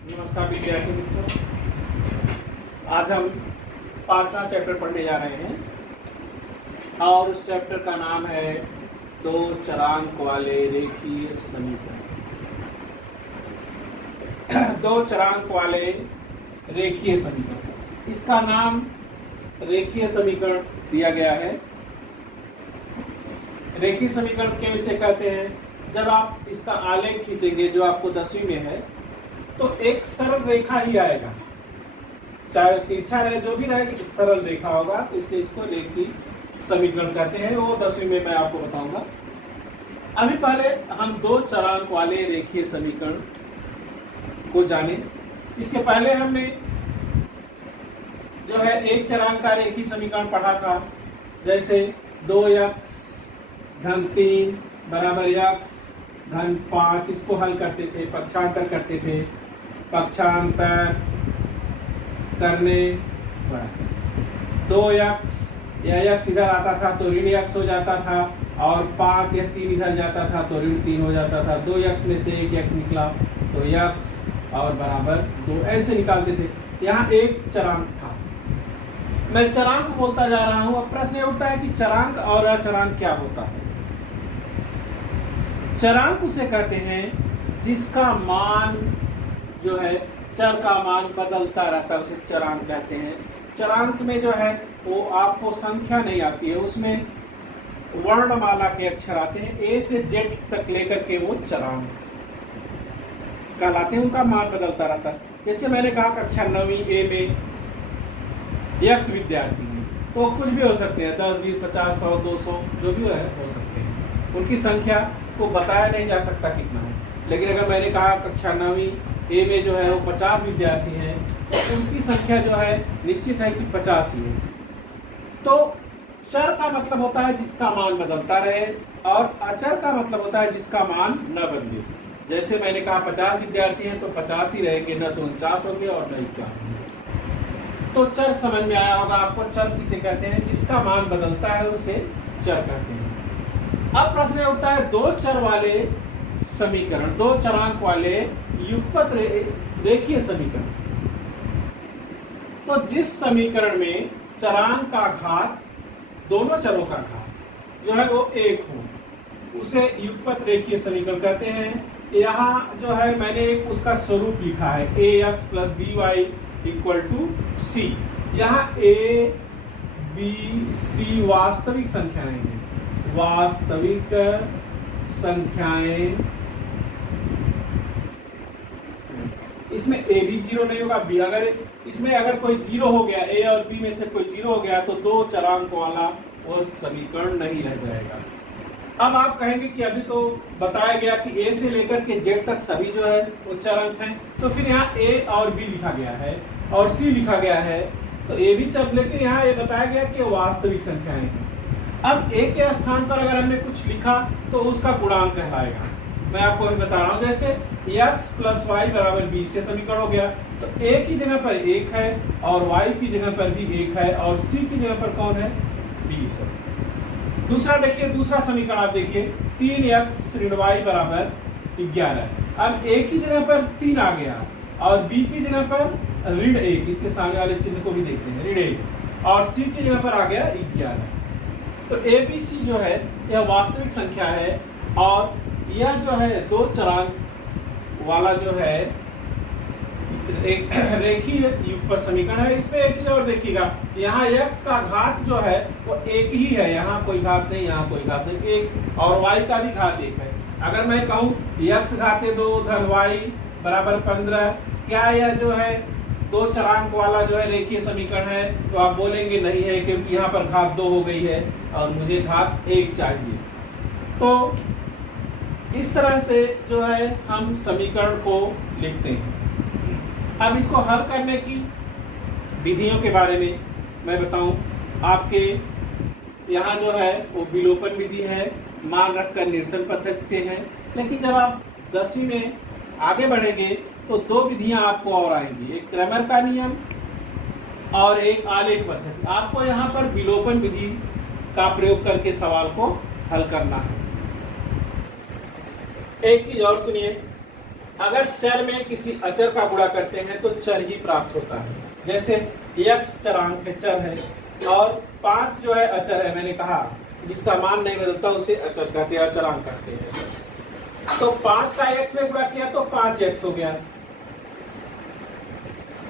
नमस्कार विद्यार्थी मित्रों, आज हम 5वां चैप्टर पढ़ने जा रहे हैं और उस चैप्टर का नाम है दो चरांक वाले रेखीय समीकरण। दो चरांक वाले रेखीय समीकरण, इसका नाम रेखीय समीकरण दिया गया है। रेखीय समीकरण क्यों इसे कहते हैं? जब आप इसका आलेख खींचेंगे जो आपको 10वीं में है तो एक सरल रेखा ही आएगा, चाहे तिरछा रहे जो भी रहे, सरल रेखा होगा, तो इसलिए इसको रेखीय समीकरण कहते हैं। वो 10वीं में मैं आपको बताऊंगा। अभी पहले हम दो चरांक वाले रेखीय समीकरण को जाने। इसके पहले हमने जो है एक चरांक का रेखीय समीकरण पढ़ा था, जैसे 2x धन 3 बराबर x धन 5, इसको हल करते थे, पक्षांतर करते थे। पक्षांतर करने पर 2x या x इधर आता था तो ऋण x हो जाता था, और 5 या 3 इधर जाता था तो ऋण 3 हो जाता था। 2x में से एक x निकला तो x और बराबर 2 ऐसे निकालते थे। यहाँ एक चरांक था, मैं चरांक बोलता जा रहा हूँ। अब प्रश्न ये उठता है कि चरांक और अचरांक क्या होता है? चरांक उसे कहते हैं जिसका मान जो है, चर का मान बदलता रहता है, उसे चरांक कहते हैं। चरांक में जो है वो आपको संख्या नहीं आती है, उसमें वर्णमाला के अक्षर आते हैं, ए से जेड तक लेकर के वो चरांक कहलाते हैं। उनका मान बदलता रहता है। जैसे मैंने कहा कक्षा 9वीं ए में x विद्यार्थी हैं, तो कुछ भी हो सकते हैं, 10, 20, 50, 100, 200 जो भी हो सकते हैं। उनकी संख्या को बताया नहीं जा सकता कितना है। लेकिन अगर मैंने कहा कक्षा 9वीं ए में जो है वो 50 विद्यार्थी हैं, तो उनकी संख्या जो है निश्चित है कि 50 ही है। तो चर का मतलब होता है जिसका मान बदलता रहे, और अचर का मतलब होता है जिसका मान न बदले। जैसे मैंने कहा 50 विद्यार्थी हैं तो 50 ही रहेंगे, न तो 49 होंगे और न 51 होंगे। तो चर समझ में आया होगा आपको। चर किसे कहते हैं? जिसका मान बदलता है उसे चर कहते हैं। अब प्रश्न उठता है दो चर वाले समीकरण, दो चरांक वाले युगपत रेखीय समीकरण। तो जिस समीकरण में चरांक का घात, दोनों चरों का घात जो है वो एक हो, उसे युगपत रेखीय समीकरण कहते हैं। यहाँ जो है मैंने एक उसका स्वरूप लिखा है, ax + by = c। यहाँ a b c वास्तविक संख्याएं हैं, वास्तविक संख्याएं। इसमें a भी 0 नहीं होगा, b अगर इसमें अगर कोई 0 हो गया, a और b में से कोई 0 हो गया, तो दो चरांक वाला वो समीकरण नहीं रह जाएगा। अब आप कहेंगे कि अभी तो बताया गया कि a से लेकर के z तक सभी जो है वो चरांक हैं, तो फिर यहाँ a और b लिखा गया है और c लिखा गया है, तो a भी चर, लेकिन यहाँ ये बताया गया कि वास्तविक संख्याएं हैं। अब a के स्थान पर अगर हमने कुछ लिखा तो उसका गुणांक कहलाएगा। मैं आपको अभी बता रहा हूँ, जैसे x + y = b से समीकरण हो गया, तो a की जगह पर 1 है और y की जगह पर भी 1 है और c की जगह पर कौन है? 20 है। दूसरा देखिए, दूसरा समीकरण आप देखिए, 3x ऋण y = 11। अब a की जगह पर 3 आ गया और b की जगह पर ऋण 1, इसके सामने वाले चिन्ह को भी देखते हैं, ऋण 1, और c की जगह पर आ गया 11। तो a b c जो है यह वास्तविक संख्या है, और यह जो है दो चरांक वाला जो है एक रेखीय युगपत समीकरण है। इसमें एक चीज और देखिएगा, यहाँ x का घात जो है वो एक ही है, यहाँ कोई घात नहीं, यहाँ कोई घात नहीं, एक, और y का भी घात 1 है। अगर मैं कहूँ x घाते 2 धन y = 15, क्या यह जो है दो चरांक वाला जो है रेखीय समीकरण है? तो आप बोलेंगे नहीं है, क्योंकि यहाँ पर घात 2 हो गई है और मुझे घात 1 चाहिए। तो इस तरह से जो है हम समीकरण को लिखते हैं। अब इसको हल करने की विधियों के बारे में मैं बताऊं। आपके यहाँ जो है वो विलोपन विधि है, मान रखकर निरसन पद्धति से है, लेकिन जब आप 10वीं में आगे बढ़ेंगे तो दो विधियां आपको और आएंगी, एक क्रैमर का नियम और एक आलेख पद्धति। आपको यहाँ पर विलोपन विधि का प्रयोग करके सवाल को हल करना है। एक चीज और सुनिए, अगर चर में किसी अचर का गुणा करते हैं तो चर ही प्राप्त होता है। जैसे x चरांक है, चर है, और 5 जो है अचर है। मैंने कहा जिसका मान नहीं बदलता उसे अचर कहते हैं, अचरांक कहते हैं। तो 5 का x में गुणा किया तो 5x हो गया।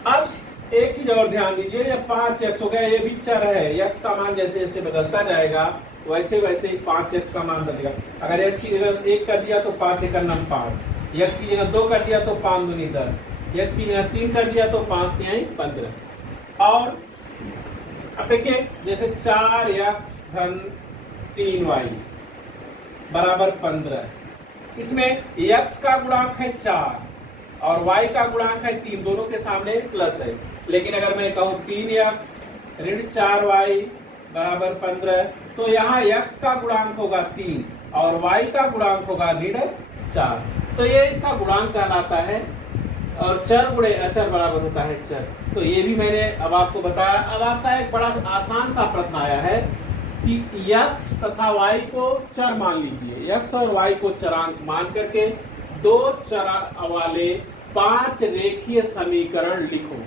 अब एक चीज और ध्यान दीजिए, ये 5x हो गया, ये भी चर है। x का मान जैसे जैसे बदलता जाएगा वैसे वैसे 5x का मान बदलेगा। अगर x की जगह 1 कर दिया तो 5 1 9 5, x की जगह 2 कर दिया तो 5 दूनी 10, x की जगह 3 कर दिया तो 5 तिहाई 15। और अब देखिए जैसे 4x धन 3y बराबर 15, इसमें x का गुणांक है 4 और y का गुणांक है 3, दोनों के सामने प्लस है। लेकिन अगर मैं कहूँ 3x ऋण 4y बराबर 15, तो यहाँ x का गुणांक होगा 3 और y का गुणांक होगा ऋण 4, तो ये इसका गुणांक कहलाता है। और चर गुणे अचर बराबर होता है चर। तो ये भी मैंने अब आपको बताया। अब आपका एक बड़ा आसान सा प्रश्न आया है कि x तथा y को चर मान लीजिए, x और y को चरांक मान करके 2 चर वाले 5 रेखीय समीकरण लिखो।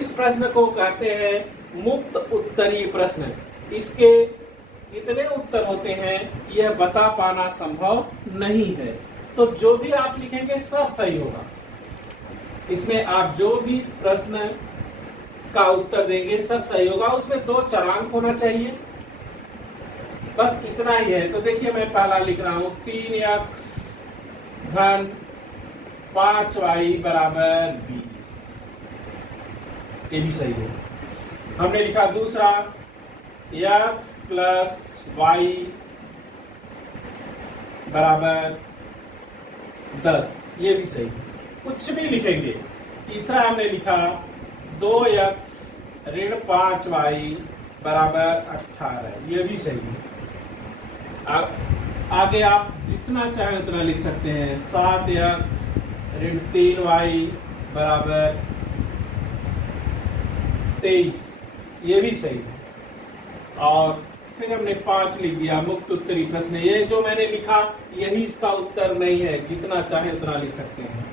इस प्रश्न को कहते हैं मुक्त उत्तरीय प्रश्न। इसके कितने उत्तर होते हैं यह बता पाना संभव नहीं है, तो जो भी आप लिखेंगे सब सही होगा। इसमें आप जो भी प्रश्न का उत्तर देंगे सब सही होगा। उसमें 2 चरांक होना चाहिए, बस इतना ही है। तो देखिए मैं पहला लिख रहा हूं 3x धन 5y बराबर 20, ये भी सही है। हमने लिखा दूसरा x प्लस y बराबर 10, ये भी सही है। कुछ भी लिखेंगे। तीसरा हमने लिखा 2x ऋण 5y बराबर 18, ये भी सही है। आगे आप जितना चाहें उतना लिख सकते हैं। 7x ऋण 3y बराबर 23, ये भी सही है। और फिर हमने 5 लिख दिया मुक्त उत्तरी प्रश्न। ये जो मैंने लिखा यही इसका उत्तर नहीं है, जितना चाहे उतना लिख सकते हैं।